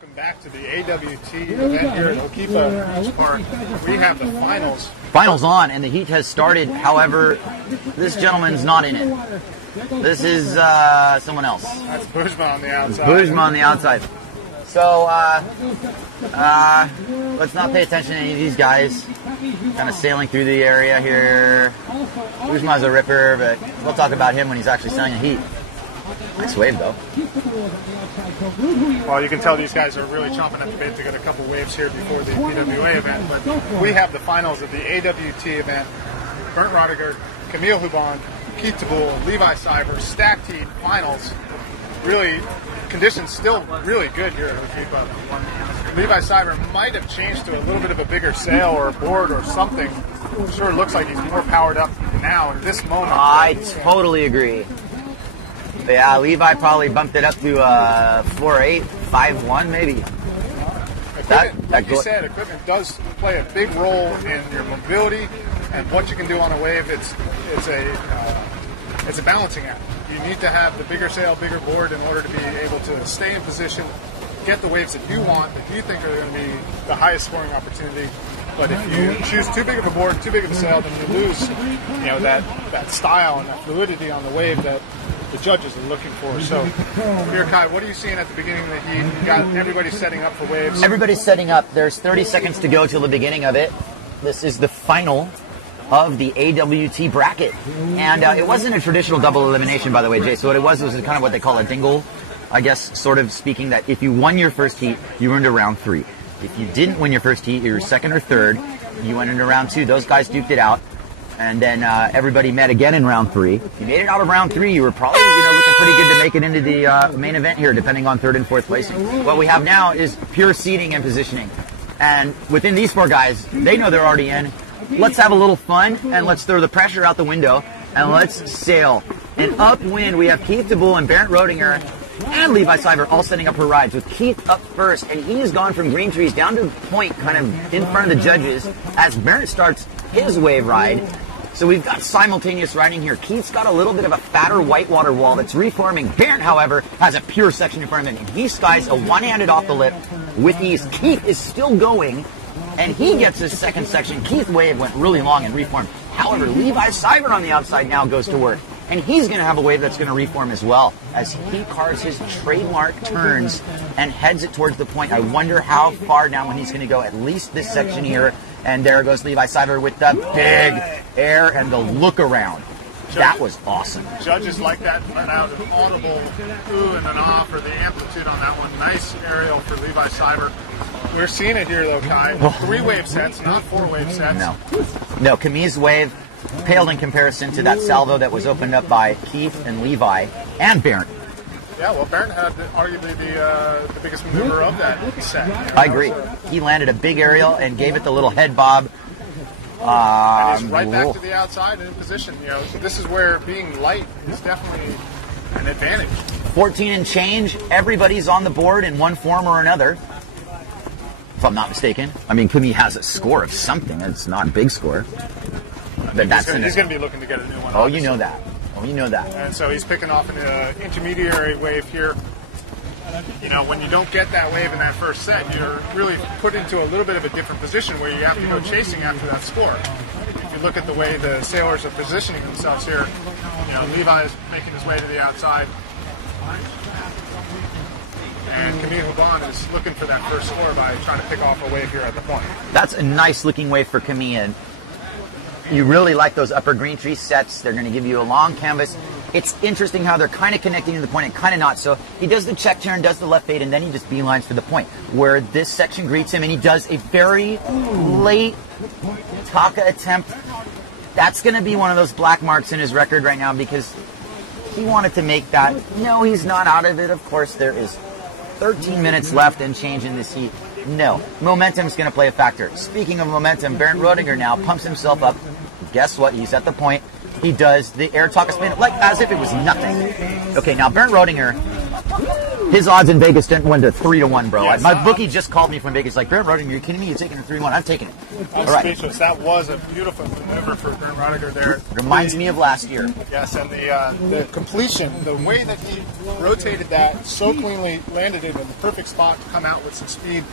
Welcome back to the AWT event here at Hookipa Beach Park. We have the finals. Finals on, and the heat has started. However, this gentleman's not in it. This is someone else. That's Juban on the outside. Juban on the outside. So, let's not pay attention to any of these guys. Kind of sailing through the area here. Juban's a ripper, but we'll talk about him when he's actually sailing the heat. Nice wave, though. Well, you can tell these guys are really chomping at the bit to get a couple waves here before the PWA event, but we have the finals of the AWT event. Bernd Roediger, Camille, Teboul, Levi, Siver, stacked heat, finals. Really, conditions still really good here at Hookipa. Levi Siver might have changed to a little bit of a bigger sail or a board or something. Sure looks like he's more powered up now in this moment. I totally agree. Yeah, Levi probably bumped it up to 4.8, 5.1 maybe. Like you said, equipment does play a big role in your mobility and what you can do on a wave. It's a balancing act. You need to have the bigger sail, bigger board in order to be able to stay in position, get the waves that you want, that you think are going to be the highest scoring opportunity. But if you choose too big of a board, too big of a sail, then you lose, that style and that fluidity on the wave that the judges are looking for. So, here, Kai, what are you seeing at the beginning of the heat? You got everybody setting up for waves. Everybody's setting up. There's 30 seconds to go till the beginning of it. This is the final of the AWT bracket. And it wasn't a traditional double elimination, by the way, Jay. So what it was kind of what they call a dingle, I guess, sort of speaking, that if you won your first heat, you went into round 3. If you didn't win your first heat, you were second or third, you went into round 2. Those guys duked it out. And then everybody met again in round 3. If you made it out of round 3, you were probably looking pretty good to make it into the main event here, depending on third and fourth placing. What we have now is pure seeding and positioning. And within these 4 guys, they know they're already in. Let's have a little fun, and let's throw the pressure out the window, and let's sail. And upwind, we have Teboul and Bernd Roediger and Levi Siver all setting up for rides, with Keith up first. And he's gone from green trees down to the point, kind of in front of the judges, as Bernd starts his wave ride. So we've got simultaneous riding here. Keith's got a little bit of a fatter whitewater wall that's reforming. Bernd, however, has a pure section in front of him, and he skies a one-handed off the lip with ease. Keith is still going, and he gets his second section. Keith's wave went really long and reformed. However, Levi Siver on the outside now goes to work, and he's going to have a wave that's going to reform as well, as he carves his trademark turns and heads it towards the point. I wonder how far down when he's going to go, at least this section here. And there goes Levi Siver with the big air and the look around. That was awesome. Judges like that, let out an audible ooh and an ah for the amplitude on that one. Nice aerial for Levi Siver. We're seeing it here, though, Kai. 3 wave sets, not 4 wave sets. No, Camille's wave paled in comparison to that salvo that was opened up by Keith and Levi and Bernd. Yeah, well, Bernd had arguably the biggest maneuver of that set. I agree. He landed a big aerial and gave it the little head bob. And he's right back to the outside and in position. So this is where being light is definitely an advantage. 14 and change. Everybody's on the board in one form or another, if I'm not mistaken. I mean, Camille has a score of something. It's not a big score. But he's going to be looking to get a new one. Oh, you know that. You know that. And so he's picking off an intermediary wave here. When you don't get that wave in that first set, you're really put into a little bit of a different position where you have to go chasing after that score. If you look at the way the sailors are positioning themselves here, Levi is making his way to the outside. And Camille is looking for that first score by trying to pick off a wave here at the point. That's a nice looking wave for Camille. You really like those upper green tree sets. They're going to give you a long canvas. It's interesting how they're kind of connecting to the point and kind of not. So he does the check turn, does the left fade, and then he just beelines for the point, where this section greets him, and he does a very late Taka attempt. That's going to be one of those black marks in his record right now, because he wanted to make that. No, he's not out of it. Of course, there is 13 minutes left and change in this heat. No, momentum's going to play a factor. Speaking of momentum, Bernd Roediger now pumps himself up. Guess what? He's at the point. He does the air Taka spin like as if it was nothing. Okay, now Bernd Roediger His odds in Vegas went to 3-1, bro. Yes, My bookie just called me from Vegas, like, Bernd Roediger, you're kidding me? You're taking a 3-1. I'm taking it. I'm speechless. That was a beautiful maneuver for Bernd Roediger there. Reminds me of last year. Yes, and the completion, the way that he rotated that so cleanly, landed it in the perfect spot to come out with some speed.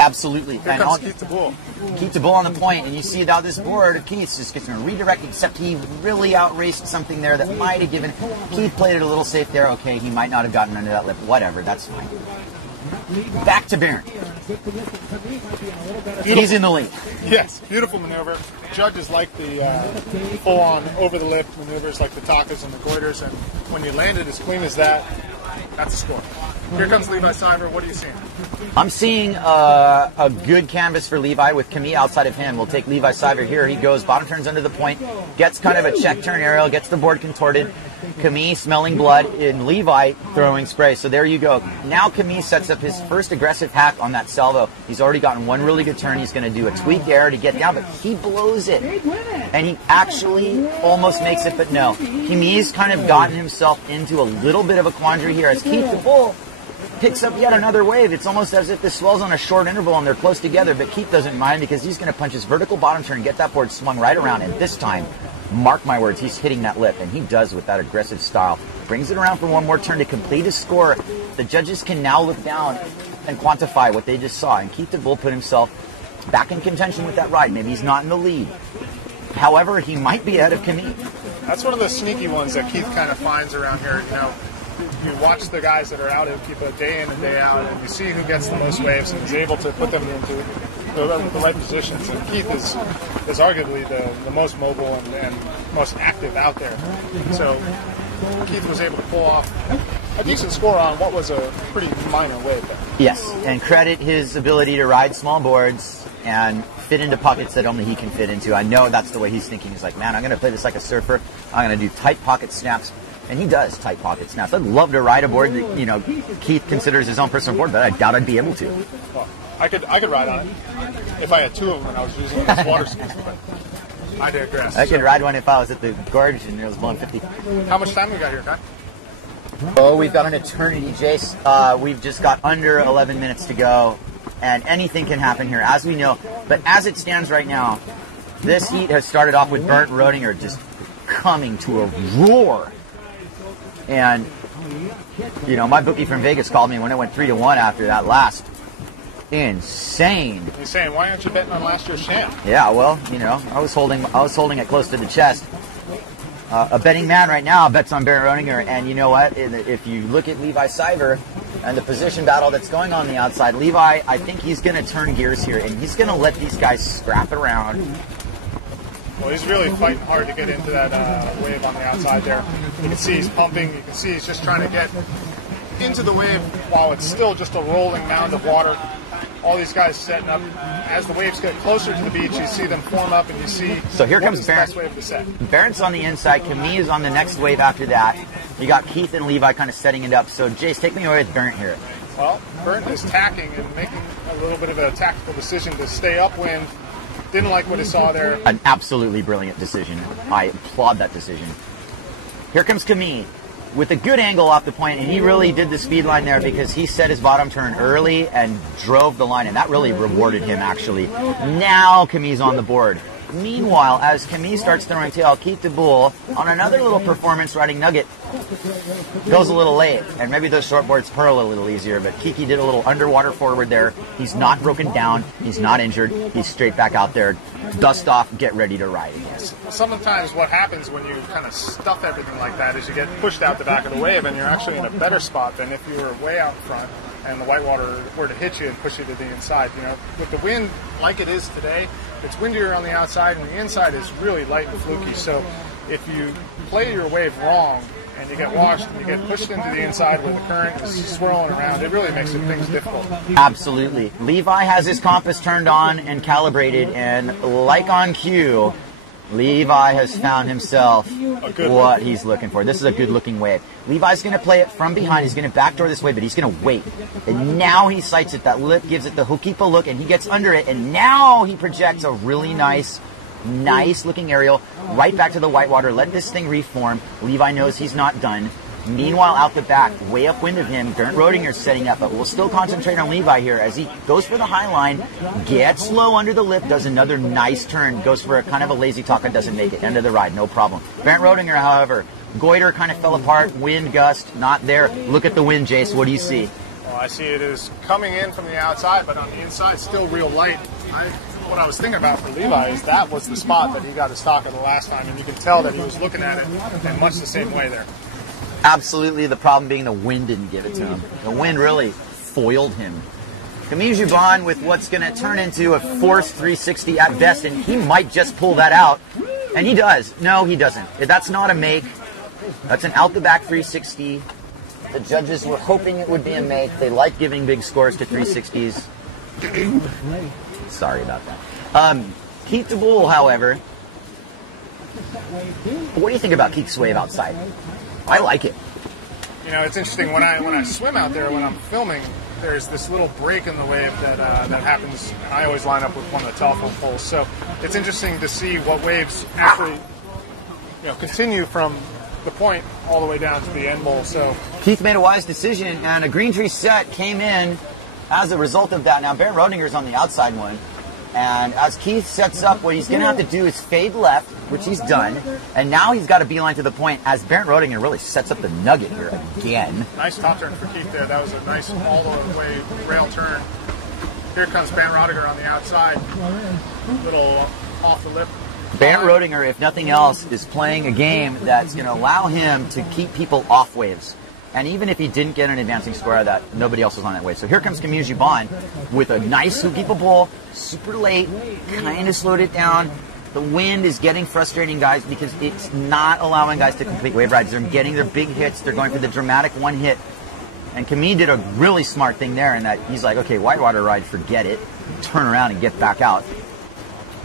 Absolutely. Here comes Keith Teboul. Keith Teboul on the point, and you see now this board, Keith just gets to redirect, except he really outraced something there that might have given. Keith played it a little safe there. Okay, he might not have gotten under that lip. Whatever, that's fine. Back to Bernd. He's in the lead. Yes, beautiful maneuver. Judges like the full-on over-the-lip maneuvers like the takas and the goiters, and when you land it as clean as that, that's a score. Here comes Levi Siver. What are you seeing? I'm seeing a good canvas for Levi with Camille outside of him. We'll take Levi Siver here. He goes, bottom turns under the point, gets kind of a check turn aerial, gets the board contorted. Camille smelling blood, and Levi throwing spray. So there you go. Now Camille sets up his first aggressive hack on that salvo. He's already gotten one really good turn. He's going to do a tweak air to get down, but he blows it. And he actually almost makes it, but no. Camille's kind of gotten himself into a little bit of a quandary here as Keith Teboul picks up yet another wave. It's almost as if the swell's on a short interval and they're close together, but Keith doesn't mind because he's going to punch his vertical bottom turn and get that board swung right around, and this time, mark my words, he's hitting that lip, and he does with that aggressive style. Brings it around for one more turn to complete his score. The judges can now look down and quantify what they just saw, and Keith Teboul put himself back in contention with that ride. Maybe he's not in the lead. However, he might be ahead of Camille. That's one of the sneaky ones that Keith kind of finds around here. You know, you watch the guys that are out at Hookipa day in and day out, and you see who gets the most waves and is able to put them into the right positions. And Keith is arguably the most mobile and most active out there. So Keith was able to pull off a decent score on what was a pretty minor wave there. Yes, and credit his ability to ride small boards and fit into pockets that only he can fit into. I know that's the way he's thinking. He's like, man, I'm going to play this like a surfer. I'm going to do tight pocket snaps. And he does tight pocket snaps. I'd love to ride a board that, you know, Keith considers his own personal board, but I doubt I'd be able to. Well, I could ride on it if I had two of them and I was using them as water skis, but I digress. I could ride one if I was at the gorge and it was 150. How much time we got here, Kai? Oh, we've got an eternity, Jace. We've just got under 11 minutes to go, and anything can happen here, as we know. But as it stands right now, this heat has started off with Bernd Roediger just coming to a roar. And, you know, my bookie from Vegas called me when it went 3-1 after that last. Insane. He's saying, why aren't you betting on last year's champ? Yeah, well, you know, I was holding it close to the chest. A betting man right now bets on Bernd Roediger, and you know what? If you look at Levi Siver and the position battle that's going on the outside, Levi, I think he's going to turn gears here, and he's going to let these guys scrap around. Well, he's really fighting hard to get into that wave on the outside there. You can see he's pumping. You can see he's just trying to get into the wave while it's still just a rolling mound of water. All these guys setting up. As the waves get closer to the beach, you see them form up, and you see so here comes Bernd. The best wave to set. Bernd's on the inside. Camille is on the next wave after that. You got Keith and Levi kind of setting it up. So, Jace, take me away with Bernd here. Well, Bernd is tacking and making a little bit of a tactical decision to stay upwind. Didn't like what he saw there. An absolutely brilliant decision. I applaud that decision. Here comes Camille with a good angle off the point, and he really did the speed line there because he set his bottom turn early and drove the line, and that really rewarded him, actually. Now Camille's on the board. Meanwhile, as Camille starts throwing tail, Keith Teboul, on another little performance riding nugget, goes a little late, and maybe those short boards hurl a little easier, but Kiki did a little underwater forward there. He's not broken down. He's not injured. He's straight back out there. Dust off, get ready to ride again. Sometimes what happens when you kind of stuff everything like that is you get pushed out the back of the wave, and you're actually in a better spot than if you were way out front and the whitewater were to hit you and push you to the inside. You know, with the wind like it is today, it's windier on the outside, and the inside is really light and fluky. So if you play your wave wrong and you get washed and you get pushed into the inside where the current is swirling around, it really makes things difficult. Absolutely. Levi has his compass turned on and calibrated, and like on cue, Levi has found himself what he's looking for. This is a good-looking wave. Levi's going to play it from behind. He's going to backdoor this wave, but he's going to wait. And now he sights it. That lip gives it the Hookipa look, and he gets under it. And now he projects a really nice-looking aerial right back to the whitewater. Let this thing reform. Levi knows he's not done. Meanwhile, out the back, way upwind of him, Bernd Roediger's setting up, but we'll still concentrate on Levi here as he goes for the high line, gets low under the lip, does another nice turn, goes for a kind of a lazy taco, doesn't make it. End of the ride, no problem. Bernd Roediger, however, goiter kind of fell apart, wind gust, not there. Look at the wind, Jace. What do you see? Well, I see it is coming in from the outside, but on the inside, still real light. What I was thinking about for Levi is that was the spot that he got his stock at the last time, and you can tell that he was looking at it in much the same way there. Absolutely, the problem being the wind didn't give it to him. The wind really foiled him. Camille Juban with what's going to turn into a forced 360 at best, and he might just pull that out. And he does. No, he doesn't. That's not a make. That's an out-the-back 360. The judges were hoping it would be a make. They like giving big scores to 360s. Sorry about that. Keith Teboul, however, what do you think about Keith's wave outside? I like it. You know, it's interesting. When I swim out there, when I'm filming, there's this little break in the wave that happens. I always line up with one of the telephone poles. So it's interesting to see what waves actually, continue from the point all the way down to the end bowl. So Keith made a wise decision, and a green tree set came in as a result of that. Now, Bernd Roediger's on the outside one, and as Keith sets up, what he's going to have to do is fade left, which he's done, and now he's got a beeline to the point as Bernd Roediger really sets up the nugget here again. Nice top turn for Keith there. That was a nice all-the-way rail turn. Here comes Bernd Roediger on the outside. Little off the lip. Bernd Roediger, if nothing else, is playing a game that's going to allow him to keep people off waves. And even if he didn't get an advancing score out of that, nobody else was on that wave. So here comes Camille Juban with a nice Hookipa bowl, super late, kind of slowed it down. The wind is getting frustrating, guys, because it's not allowing guys to complete wave rides. They're getting their big hits. They're going for the dramatic one hit. And Camille did a really smart thing there in that he's like, okay, whitewater ride, forget it. Turn around and get back out.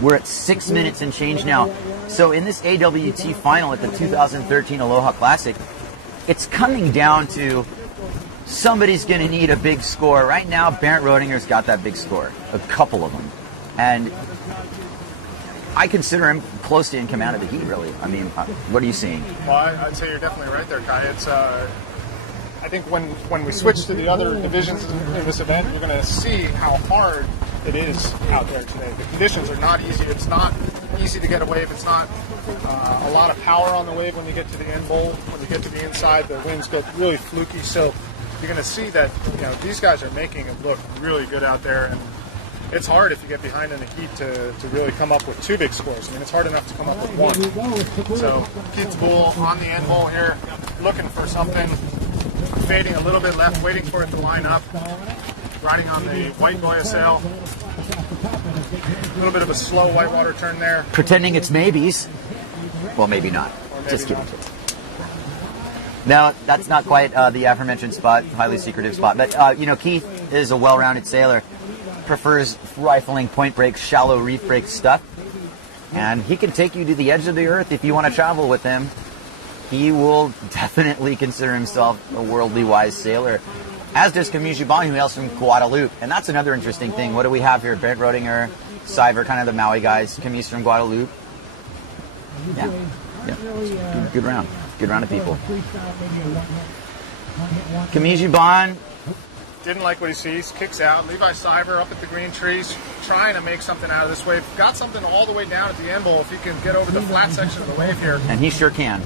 We're at 6 minutes and change now. So in this AWT final at the 2013 Aloha Classic, it's coming down to somebody's going to need a big score. Right now, Bernd Roediger's got that big score, a couple of them. And I consider him close to in command of the heat, really. I mean, what are you seeing? Well, I'd say you're definitely right there, Kai. It's, I think when we switch to the other divisions in this event, you're going to see how hard it is out there today. The conditions are not easy. It's not easy to get a wave. It's not a lot of power on the wave when you get to the end bowl. When you get to the inside, the winds get really fluky. So you're going to see that these guys are making it look really good out there. And it's hard if you get behind in the heat to really come up with two big scores. I mean, it's hard enough to come up with one. So Keith Teboul on the end bowl here, looking for something, fading a little bit left, waiting for it to line up. Riding on the white Goya sail. A little bit of a slow whitewater turn there. Pretending it's maybes. Well, maybe not. Maybe just kidding. Not. No, that's not quite the aforementioned spot, highly secretive spot. But, Keith is a well-rounded sailor. Prefers rifling point breaks, shallow reef break stuff. And he can take you to the edge of the earth if you want to travel with him. He will definitely consider himself a worldly wise sailor. As does Camille Juban, who hails from Guadeloupe. And that's another interesting thing. What do we have here? Bernd Roediger, Siver, kind of the Maui guys. Camille's from Guadeloupe. Yeah. Good round. Good round of people. Camille Juban. Didn't like what he sees. Kicks out. Levi Siver up at the green trees, trying to make something out of this wave. Got something all the way down at the end bowl if he can get over the flat section of the wave here. And he sure can.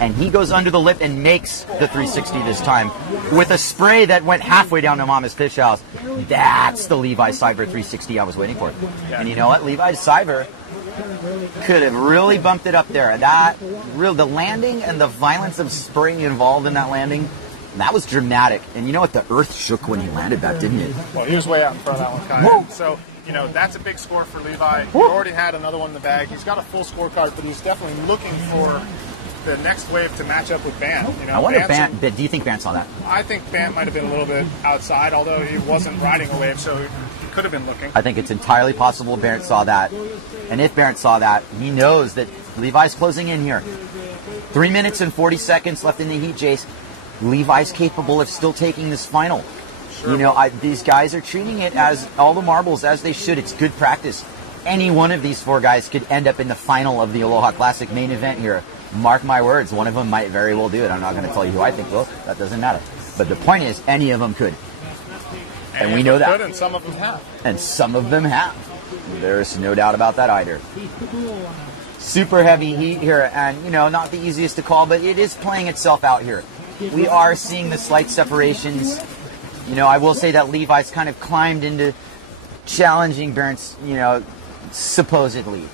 And he goes under the lip and makes the 360 this time with a spray that went halfway down to Mama's Fish House. That's the Levi Siver 360 I was waiting for. And you know what? Levi Siver could have really bumped it up there. The landing and the violence of spring involved in that landing, that was dramatic. And you know what? The earth shook when he landed that, didn't it? Well, he was way out in front of that one, Kai. So, that's a big score for Levi. He already had another one in the bag. He's got a full scorecard, but he's definitely looking for the next wave to match up with Bernd. I wonder if do you think Bernd saw that? I think Bernd might have been a little bit outside, although he wasn't riding a wave, so he could have been looking. I think it's entirely possible Bernd saw that. And if Bernd saw that, he knows that Levi's closing in here. 3 minutes and 40 seconds left in the heat, Jace. Levi's capable of still taking this final. Sure. These guys are treating it as all the marbles as they should. It's good practice. Any one of these four guys could end up in the final of the Aloha Classic main event here. mark my words, one of them might very well do it. I'm not going to tell you who I think will. That doesn't matter. But the point is, any of them could. And we know that. Could, and some of them have. And some of them have. There's no doubt about that either. Super heavy heat here, and, you know, not the easiest to call, but it is playing itself out here. We are seeing the slight separations. You know, I will say that Levi's kind of climbed into challenging Bernd's, you know, supposedly.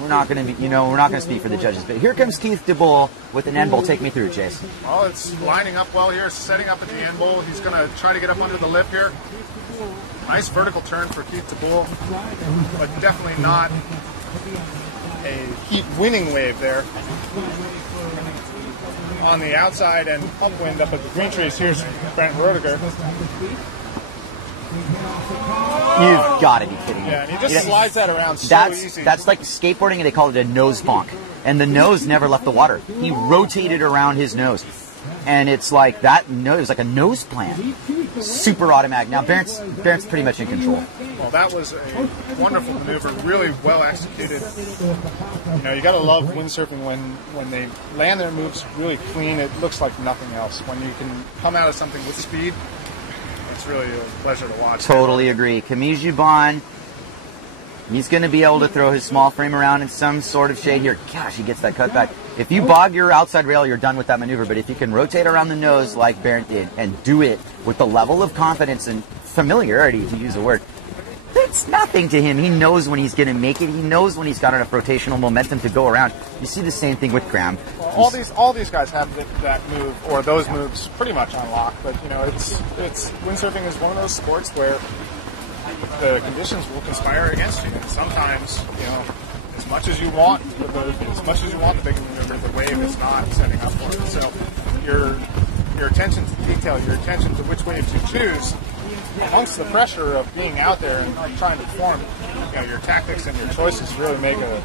We're not going to be, you know, we're not going to speak for the judges, but here comes Keith Teboul with an end bowl. Take me through, Chase. Well, it's lining up well here, setting up at the end bowl. He's going to try to get up under the lip here. Nice vertical turn for Keith Teboul, but definitely not a heat winning wave there. On the outside and upwind up at the green trees, here's Bernd Roediger. You've got to be kidding me. Yeah, and he just slides that around so easy. That's like skateboarding, and they call it a nose bonk. And the nose never left the water. He rotated around his nose. And it's like that nose, it was like a nose plant. Super automatic. Now, Bernd's pretty much in control. Well, that was a wonderful maneuver, really well executed. You know, you got to love windsurfing when they land their moves really clean. It looks like nothing else. When you can come out of something with speed, it's really a pleasure to watch. Totally agree. Camille Juban, he's going to be able to throw his small frame around in some sort of shade here. Gosh, he gets that cutback. If you bog your outside rail, you're done with that maneuver. But if you can rotate around the nose like Bernd did and do it with the level of confidence and familiarity, to use the word, it's nothing to him. He knows when he's going to make it. He knows when he's got enough rotational momentum to go around. You see the same thing with Graham. Well, all these guys have that move or those moves pretty much on lock. But you know, it's windsurfing is one of those sports where the conditions will conspire against you. And sometimes, you know, as much as you want the big maneuver, the wave is not setting up for it. So your attention to detail, your attention to which wave to choose, amongst the pressure of being out there and trying to perform, you know, your tactics and your choices really make a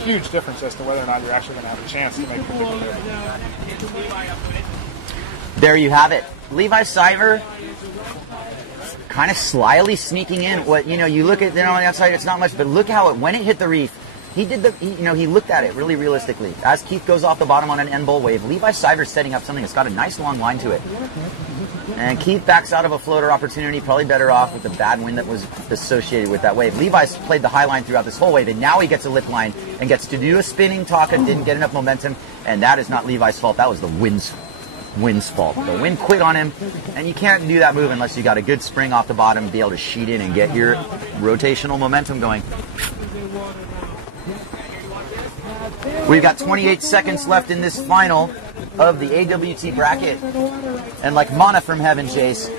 huge difference as to whether or not you're actually going to have a chance to make a big maneuver. There you have it. Levi Siver kind of slyly sneaking in. What, you know, you look at it on the outside, it's not much, but look how when it hit the reef, he looked at it really realistically. As Keith goes off the bottom on an end bowl wave, Levi Siver's setting up something that's got a nice long line to it. And Keith backs out of a floater opportunity, probably better off with the bad wind that was associated with that wave. Levi's played the high line throughout this whole wave, and now he gets a lip line and gets to do a spinning Taka, didn't get enough momentum, and that is not Levi's fault. That was the wind's fault. The wind quit on him, and you can't do that move unless you got a good spring off the bottom, be able to sheet in and get your rotational momentum going. We've got 28 seconds left in this final of the AWT bracket. And like manna from heaven, Chase,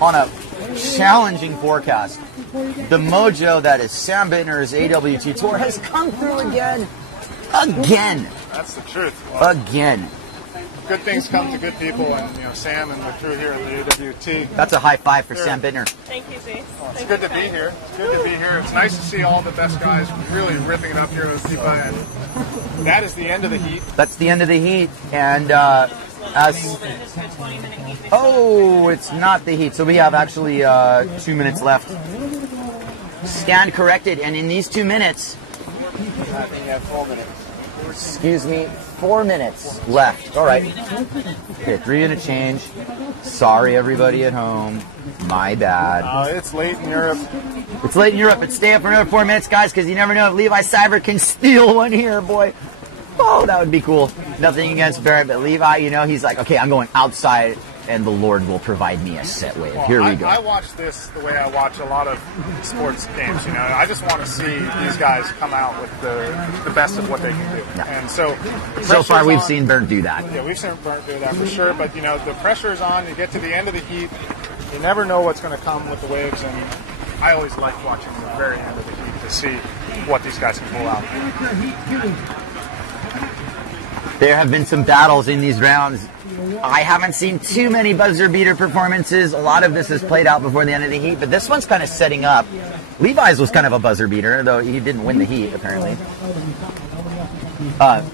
on a challenging forecast, the mojo that is Sam Bittner's AWT Tour has come through again. Again. That's the truth. Again. Good things come to good people, and you know, Sam and the crew here at the AWT. That's a high five for Sam Bittner. Thank you, Chase. Well, it's good to be here. It's good to be here. It's nice to see all the best guys really ripping it up here with Levi, and that is the end of the heat. That's the end of the heat, and it's not the heat. So we have actually 2 minutes left. Stand corrected, and in these 2 minutes, I think you have 4 minutes. Excuse me, 4 minutes left. All right. Okay, 3-minute change. Sorry, everybody at home. My bad. It's late in Europe. It's late in Europe, but stay up for another 4 minutes, guys, because you never know if Levi Siver can steal one here, boy. Oh, that would be cool. Nothing against Bernd, but Levi, you know, he's like, okay, I'm going outside, and the Lord will provide me a set wave. Here we go. I watch this the way I watch a lot of sports games. You know, I just want to see these guys come out with the best of what they can do. Yeah. And so far, we've seen Bernd do that. Yeah, we've seen Bernd do that for sure. But you know, the pressure is on. You get to the end of the heat, you never know what's going to come with the waves, and I always like watching the very end of the heat to see what these guys can pull out. There have been some battles in these rounds. I haven't seen too many buzzer beater performances. A lot of this is played out before the end of the heat, but this one's kind of setting up. Levi's was kind of a buzzer beater, though he didn't win the heat, apparently.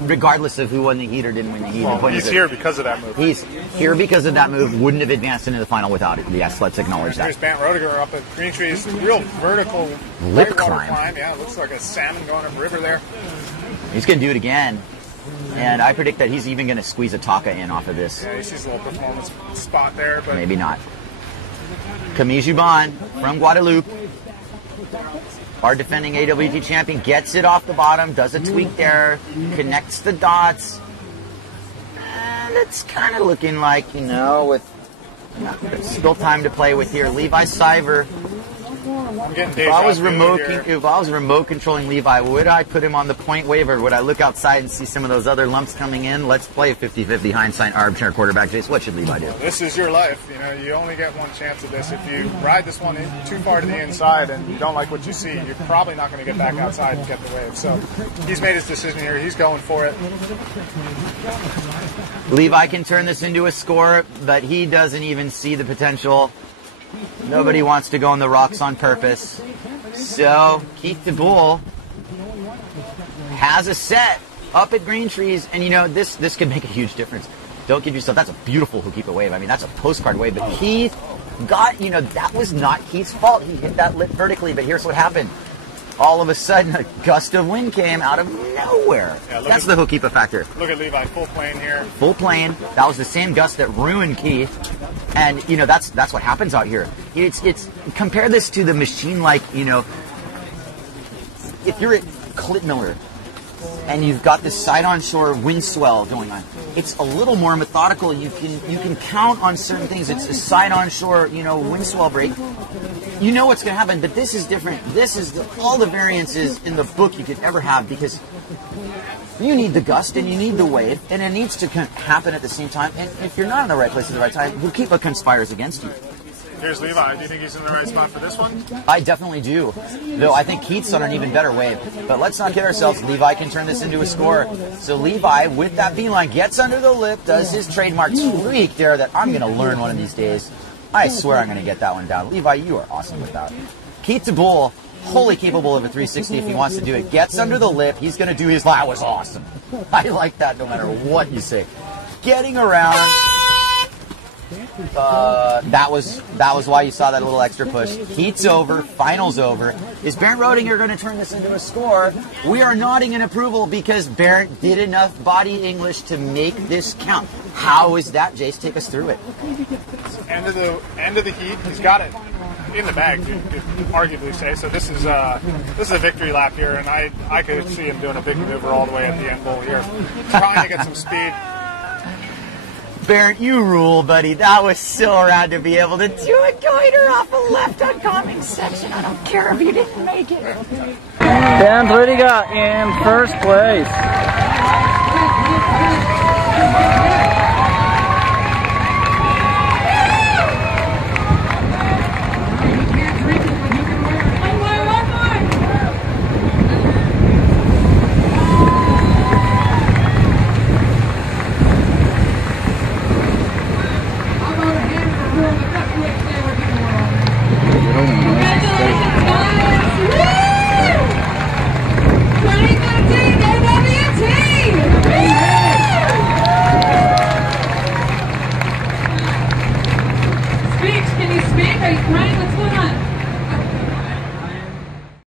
Regardless of who won the heat or didn't win the heat. Well, he's here because of that move. He's here because of that move. Wouldn't have advanced into the final without it. Yes, let's acknowledge that. Here's Bernd Roediger up at Green Trees. Real vertical lip whitewater climb. Yeah, it looks like a salmon going up river there. He's going to do it again. And I predict that he's even going to squeeze a Taka in off of this. Yeah, he sees a little performance spot there, but maybe not. Camille Juban from Guadeloupe, our defending AWT champion, gets it off the bottom, does a tweak there, connects the dots. And it's kind of looking like, you know, with still time to play with here. Levi Siver. If I was remote controlling Levi, would I put him on the point wave, or would I look outside and see some of those other lumps coming in? Let's play 50-50 hindsight arbitrary quarterback. Jace, what should Levi do? This is your life. You know, you only get one chance at this. If you ride this one too far to the inside and you don't like what you see, you're probably not going to get back outside and get the wave. So he's made his decision here. He's going for it. Levi can turn this into a score, but he doesn't even see the potential. Nobody wants to go on the rocks on purpose. So Teboul has a set up at Green Trees, and you know, this could make a huge difference. Don't kid yourself. That's a beautiful Hookipa wave. I mean, that's a postcard wave, but Keith got, you know, that was not Keith's fault. He hit that lip vertically, but here's what happened. All of a sudden, a gust of wind came out of nowhere. Yeah, that's the Hookipa factor. Look at Levi, full plane here. Full plane. That was the same gust that ruined Keith. And, you know, that's what happens out here. It's compare this to the machine-like, you know, if you're at Clit Miller and you've got this side-on-shore wind swell going on, it's a little more methodical. You can count on certain things. It's a side-on-shore, you know, wind swell break. You know what's going to happen, but this is different. This is all the variances in the book you could ever have, because you need the gust and you need the wave, and it needs to happen at the same time. And if you're not in the right place at the right time, Hookipa conspires against you. Here's Levi. Do you think he's in the right spot for this one? I definitely do. Though I think Keith's on an even better wave. But let's not kid ourselves. Levi can turn this into a score. So Levi, with that beeline, gets under the lip, does his trademark tweak there that I'm going to learn one of these days. I swear I'm going to get that one down. Levi, you are awesome with that. Teboul, wholly capable of a 360 if he wants to do it. Gets under the lip. He's going to do his... That was awesome. I like that no matter what you say. Getting around... that was why you saw that little extra push. Heat's over. Final's over. Is Bernd Roediger going to turn this into a score? We are nodding in approval because Bernd did enough body English to make this count. How is that, Jace? Take us through it. End of the heat. He's got it in the bag, you could arguably say. So this is a victory lap here, and I could see him doing a big maneuver all the way at the end bowl here, trying to get some speed. Bernd, you rule, buddy. That was so rad to be able to do a goiter off a left oncoming section. I don't care if you didn't make it. Bernd Roediger in first place. Can you speak? Are you crying? What's going on?